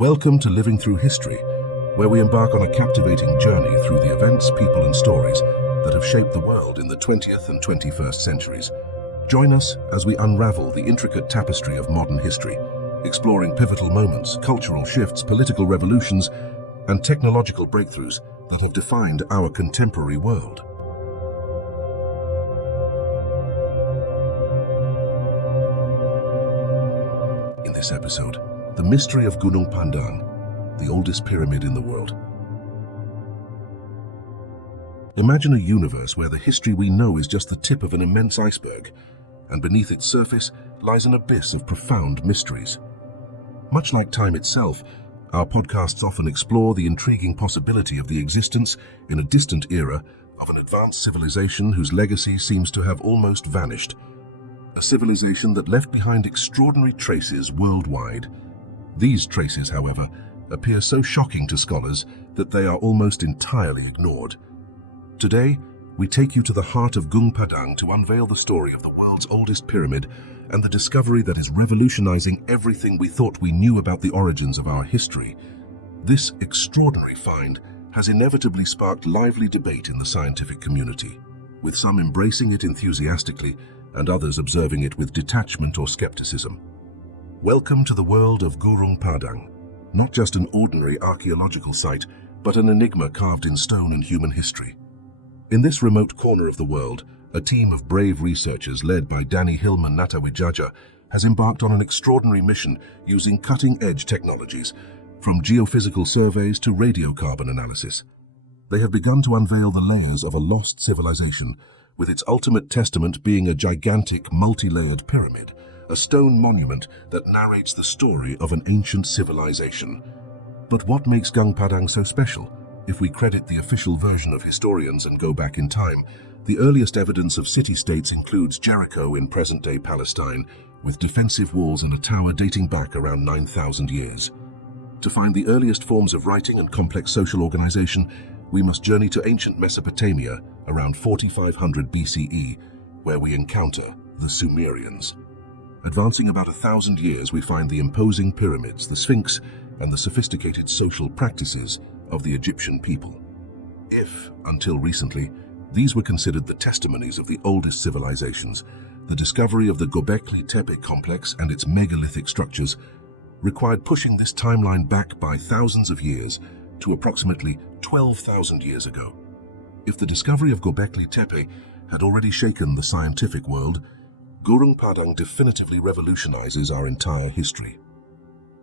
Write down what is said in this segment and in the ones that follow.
Welcome to Living Through History, where we embark on a captivating journey through the events, people and stories that have shaped the world in the 20th and 21st centuries. Join us as we unravel the intricate tapestry of modern history, exploring pivotal moments, cultural shifts, political revolutions, and technological breakthroughs that have defined our contemporary world. In this episode, the mystery of Gunung Padang, the oldest pyramid in the world. Imagine a universe where the history we know is just the tip of an immense iceberg, and beneath its surface lies an abyss of profound mysteries. Much like time itself, our podcasts often explore the intriguing possibility of the existence, in a distant era, of an advanced civilization whose legacy seems to have almost vanished. A civilization that left behind extraordinary traces worldwide. These traces, however, appear so shocking to scholars that they are almost entirely ignored. Today, we take you to the heart of Gunung Padang to unveil the story of the world's oldest pyramid and the discovery that is revolutionizing everything we thought we knew about the origins of our history. This extraordinary find has inevitably sparked lively debate in the scientific community, with some embracing it enthusiastically and others observing it with detachment or skepticism. Welcome to the world of Gunung Padang, not just an ordinary archaeological site, but an enigma carved in stone and human history. In this remote corner of the world, a team of brave researchers led by Danny Hilman Natawidjaja has embarked on an extraordinary mission using cutting-edge technologies, from geophysical surveys to radiocarbon analysis. They have begun to unveil the layers of a lost civilization, with its ultimate testament being a gigantic, multi-layered pyramid, a stone monument that narrates the story of an ancient civilization. But what makes Gunung Padang so special? If we credit the official version of historians and go back in time, the earliest evidence of city-states includes Jericho in present-day Palestine, with defensive walls and a tower dating back around 9,000 years. To find the earliest forms of writing and complex social organization, we must journey to ancient Mesopotamia, around 4500 BCE, where we encounter the Sumerians. Advancing about 1,000 years, we find the imposing pyramids, the Sphinx, and the sophisticated social practices of the Egyptian people. If, until recently, these were considered the testimonies of the oldest civilizations, the discovery of the Göbekli Tepe complex and its megalithic structures required pushing this timeline back by thousands of years to approximately 12,000 years ago. If the discovery of Göbekli Tepe had already shaken the scientific world, Gunung Padang definitively revolutionizes our entire history.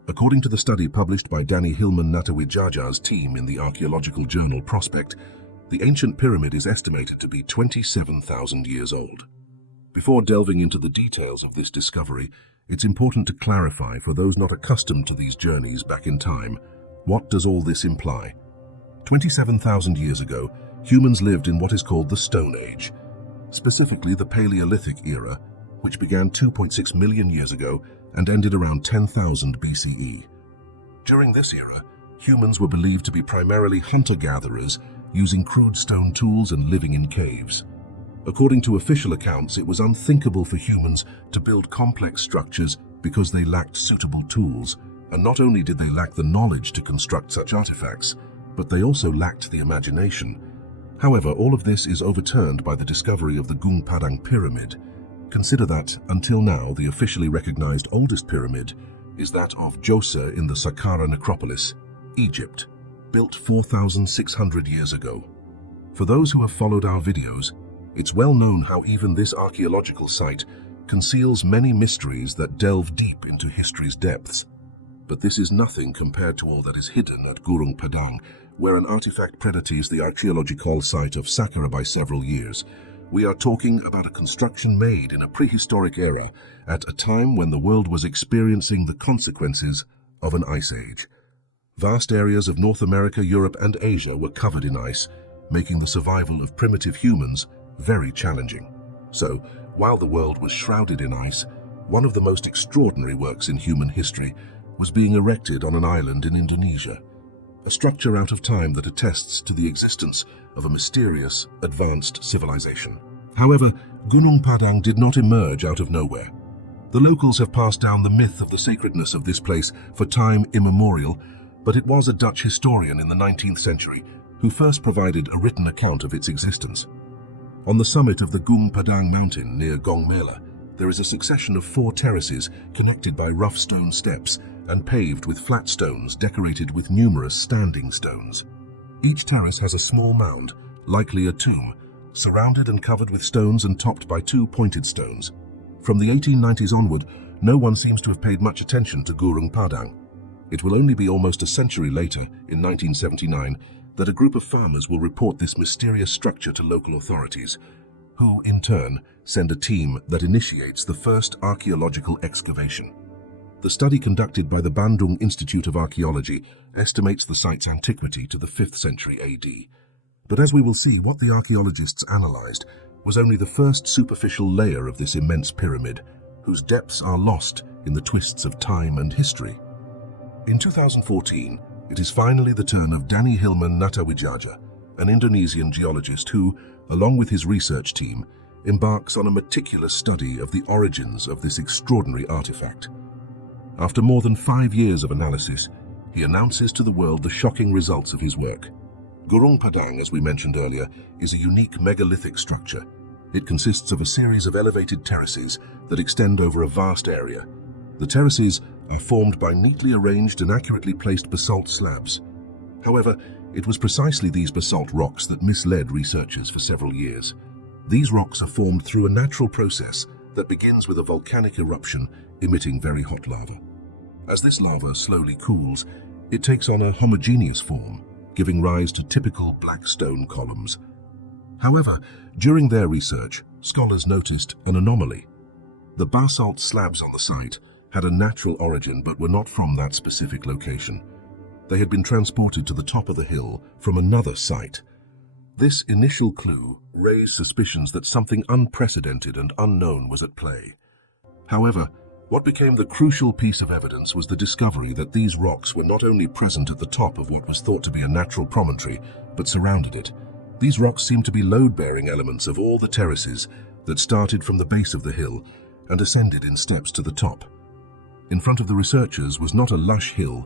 According to the study published by Danny Hilman Natawidjaja's team in the archaeological journal Prospect, the ancient pyramid is estimated to be 27,000 years old. Before delving into the details of this discovery, it's important to clarify for those not accustomed to these journeys back in time, what does all this imply? 27,000 years ago, humans lived in what is called the Stone Age, specifically the Paleolithic era, which began 2.6 million years ago and ended around 10,000 BCE. During this era, humans were believed to be primarily hunter-gatherers, using crude stone tools and living in caves. According to official accounts, it was unthinkable for humans to build complex structures because they lacked suitable tools, and not only did they lack the knowledge to construct such artifacts, but they also lacked the imagination. However, all of this is overturned by the discovery of the Gunung Padang pyramid. Consider that, until now, the officially recognized oldest pyramid is that of Djoser in the Saqqara necropolis, Egypt, built 4,600 years ago. For those who have followed our videos, it's well known how even this archaeological site conceals many mysteries that delve deep into history's depths. But this is nothing compared to all that is hidden at Gunung Padang, where an artifact predates the archaeological site of Saqqara by several years. We are talking about a construction made in a prehistoric era, at a time when the world was experiencing the consequences of an ice age. Vast areas of North America, Europe, and Asia were covered in ice, making the survival of primitive humans very challenging. So, while the world was shrouded in ice, one of the most extraordinary works in human history was being erected on an island in Indonesia. A structure out of time that attests to the existence of a mysterious, advanced civilization. However, Gunung Padang did not emerge out of nowhere. The locals have passed down the myth of the sacredness of this place for time immemorial, but it was a Dutch historian in the 19th century who first provided a written account of its existence. On the summit of the Gunung Padang mountain near Gongmela, there is a succession of 4 terraces connected by rough stone steps and paved with flat stones decorated with numerous standing stones. Each terrace has a small mound, likely a tomb, surrounded and covered with stones and topped by 2 pointed stones. From the 1890s onward, no one seems to have paid much attention to Gunung Padang. It will only be almost a century later, in 1979, that a group of farmers will report this mysterious structure to local authorities, who, in turn, send a team that initiates the first archaeological excavation. The study conducted by the Bandung Institute of Archaeology estimates the site's antiquity to the 5th century AD. But as we will see, what the archaeologists analyzed was only the first superficial layer of this immense pyramid, whose depths are lost in the twists of time and history. In 2014, it is finally the turn of Danny Hilman Natawidjaja, an Indonesian geologist who, along with his research team, embarks on a meticulous study of the origins of this extraordinary artifact. After more than 5 years of analysis, he announces to the world the shocking results of his work. Gunung Padang, as we mentioned earlier, is a unique megalithic structure. It consists of a series of elevated terraces that extend over a vast area. The terraces are formed by neatly arranged and accurately placed basalt slabs. However, it was precisely these basalt rocks that misled researchers for several years. These rocks are formed through a natural process that begins with a volcanic eruption emitting very hot lava. As this lava slowly cools, it takes on a homogeneous form, giving rise to typical black stone columns. However, during their research, scholars noticed an anomaly. The basalt slabs on the site had a natural origin but were not from that specific location. They had been transported to the top of the hill from another site. This initial clue raised suspicions that something unprecedented and unknown was at play. However, what became the crucial piece of evidence was the discovery that these rocks were not only present at the top of what was thought to be a natural promontory, but surrounded it. These rocks seemed to be load-bearing elements of all the terraces that started from the base of the hill and ascended in steps to the top. In front of the researchers was not a lush hill,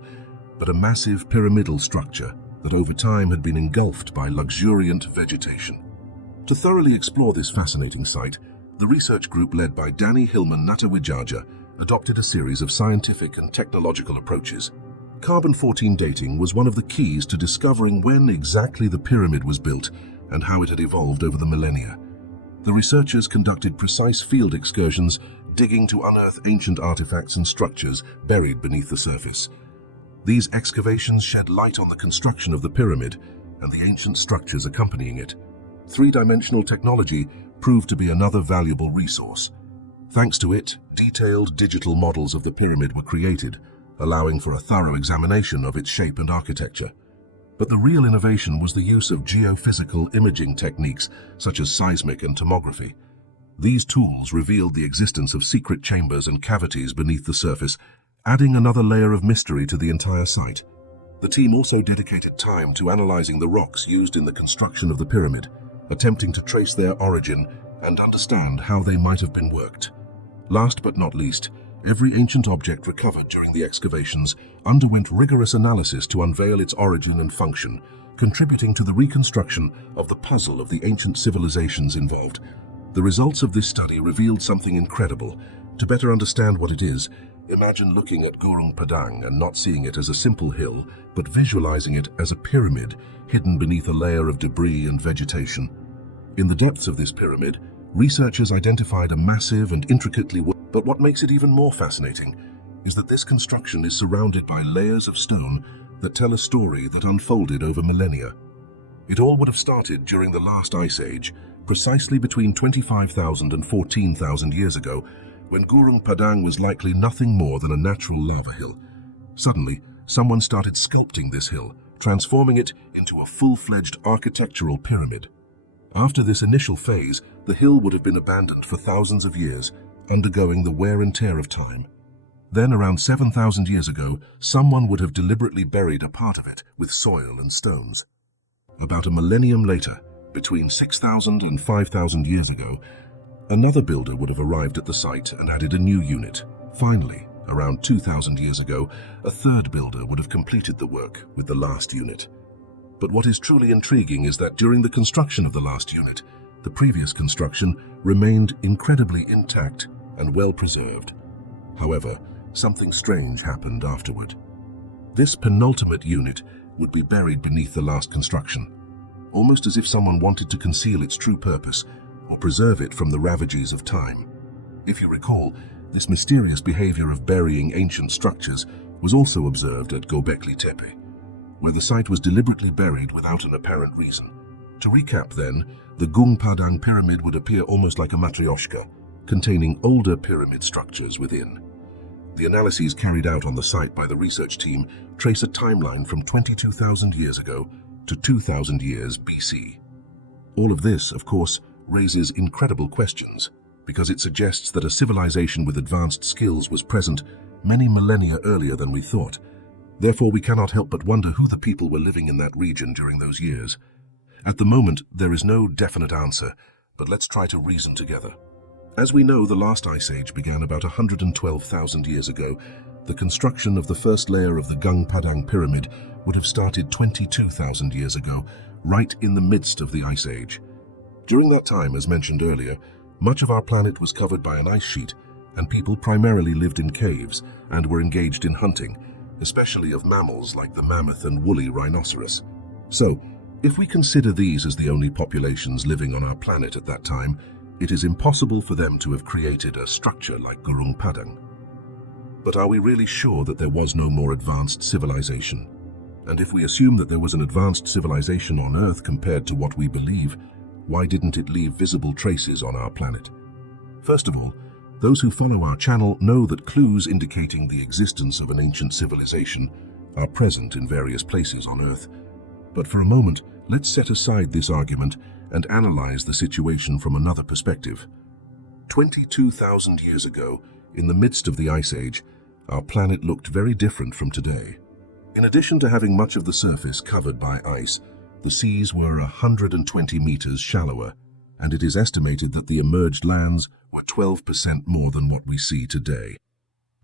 but a massive pyramidal structure that over time had been engulfed by luxuriant vegetation. To thoroughly explore this fascinating site, the research group led by Danny Hilman Natawidjaja adopted a series of scientific and technological approaches. Carbon-14 dating was one of the keys to discovering when exactly the pyramid was built and how it had evolved over the millennia. The researchers conducted precise field excursions, digging to unearth ancient artifacts and structures buried beneath the surface. These excavations shed light on the construction of the pyramid and the ancient structures accompanying it. 3-dimensional technology proved to be another valuable resource. Thanks to it, detailed digital models of the pyramid were created, allowing for a thorough examination of its shape and architecture. But the real innovation was the use of geophysical imaging techniques such as seismic and tomography. These tools revealed the existence of secret chambers and cavities beneath the surface, adding another layer of mystery to the entire site. The team also dedicated time to analyzing the rocks used in the construction of the pyramid, attempting to trace their origin and understand how they might have been worked. Last but not least, every ancient object recovered during the excavations underwent rigorous analysis to unveil its origin and function, contributing to the reconstruction of the puzzle of the ancient civilizations involved. The results of this study revealed something incredible. To better understand what it is, imagine looking at Gunung Padang and not seeing it as a simple hill, but visualizing it as a pyramid hidden beneath a layer of debris and vegetation. In the depths of this pyramid, researchers identified a massive and but what makes it even more fascinating is that this construction is surrounded by layers of stone that tell a story that unfolded over millennia. It all would have started during the last ice age, precisely between 25,000 and 14,000 years ago, when Gunung Padang was likely nothing more than a natural lava hill. Suddenly, someone started sculpting this hill, transforming it into a full-fledged architectural pyramid. After this initial phase, the hill would have been abandoned for thousands of years, undergoing the wear and tear of time. Then, around 7,000 years ago, someone would have deliberately buried a part of it with soil and stones. About a millennium later, between 6,000 and 5,000 years ago, Another builder would have arrived at the site and added a new unit. Finally, around 2,000 years ago, a third builder would have completed the work with the last unit. But what is truly intriguing is that during the construction of the last unit, the previous construction remained incredibly intact and well preserved. However, something strange happened afterward. This penultimate unit would be buried beneath the last construction, almost as if someone wanted to conceal its true purpose or preserve it from the ravages of time. If you recall, this mysterious behavior of burying ancient structures was also observed at Göbekli Tepe, where the site was deliberately buried without an apparent reason. To recap then, the Gunung Padang pyramid would appear almost like a matryoshka, containing older pyramid structures within. The analyses carried out on the site by the research team trace a timeline from 22,000 years ago to 2,000 years BC. All of this, of course, raises incredible questions, because it suggests that a civilization with advanced skills was present many millennia earlier than we thought. Therefore, we cannot help but wonder who the people were living in that region during those years. At the moment, there is no definite answer, but let's try to reason together. As we know, the last ice age began about 112,000 years ago. The construction of the first layer of the Gunung Padang pyramid would have started 22,000 years ago, right in the midst of the ice age. During that time, as mentioned earlier, much of our planet was covered by an ice sheet, and people primarily lived in caves and were engaged in hunting, especially of mammals like the mammoth and woolly rhinoceros. So, if we consider these as the only populations living on our planet at that time, it is impossible for them to have created a structure like Gunung Padang. But are we really sure that there was no more advanced civilization? And if we assume that there was an advanced civilization on Earth compared to what we believe, why didn't it leave visible traces on our planet? First of all, those who follow our channel know that clues indicating the existence of an ancient civilization are present in various places on Earth. But for a moment, let's set aside this argument and analyze the situation from another perspective. 22,000 years ago, in the midst of the Ice Age, our planet looked very different from today. In addition to having much of the surface covered by ice, the seas were 120 meters shallower, and it is estimated that the emerged lands were 12% more than what we see today.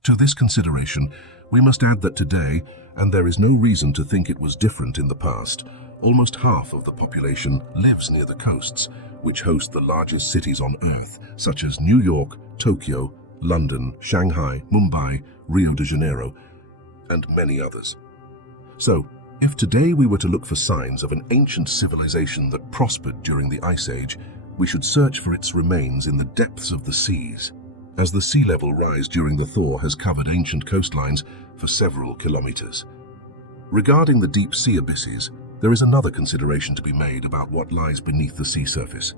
To this consideration, we must add that today, and there is no reason to think it was different in the past, almost half of the population lives near the coasts, which host the largest cities on Earth, such as New York, Tokyo, London, Shanghai, Mumbai, Rio de Janeiro, and many others. So, if today we were to look for signs of an ancient civilization that prospered during the Ice Age, we should search for its remains in the depths of the seas, as the sea level rise during the thaw has covered ancient coastlines for several kilometers. Regarding the deep sea abysses, there is another consideration to be made about what lies beneath the sea surface.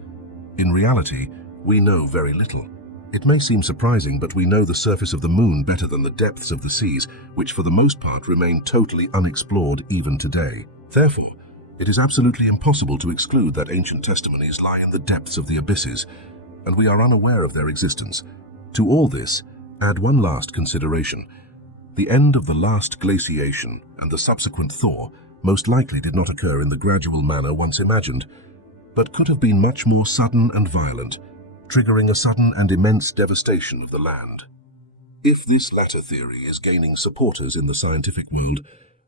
In reality, we know very little. It may seem surprising, but we know the surface of the moon better than the depths of the seas, which for the most part remain totally unexplored even today. Therefore, it is absolutely impossible to exclude that ancient testimonies lie in the depths of the abysses, and we are unaware of their existence. To all this, add one last consideration. The end of the last glaciation and the subsequent thaw most likely did not occur in the gradual manner once imagined, but could have been much more sudden and violent, triggering a sudden and immense devastation of the land. If this latter theory is gaining supporters in the scientific world,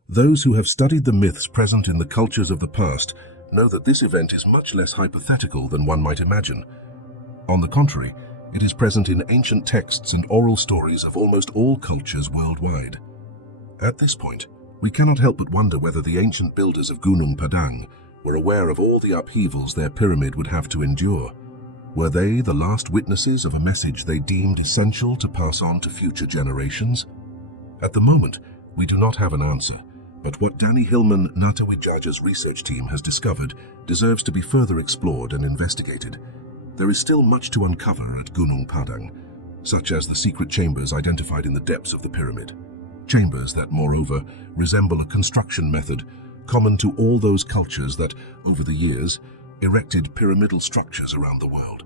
those who have studied the myths present in the cultures of the past know that this event is much less hypothetical than one might imagine. On the contrary, it is present in ancient texts and oral stories of almost all cultures worldwide. At this point, we cannot help but wonder whether the ancient builders of Gunung Padang were aware of all the upheavals their pyramid would have to endure. Were they the last witnesses of a message they deemed essential to pass on to future generations? At the moment, we do not have an answer, but what Danny Hilman Natawidjaja's research team has discovered deserves to be further explored and investigated. There is still much to uncover at Gunung Padang, such as the secret chambers identified in the depths of the pyramid. Chambers that, moreover, resemble a construction method common to all those cultures that, over the years, erected pyramidal structures around the world.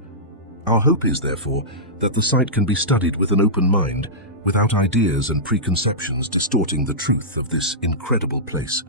Our hope is, therefore, that the site can be studied with an open mind, without ideas and preconceptions distorting the truth of this incredible place.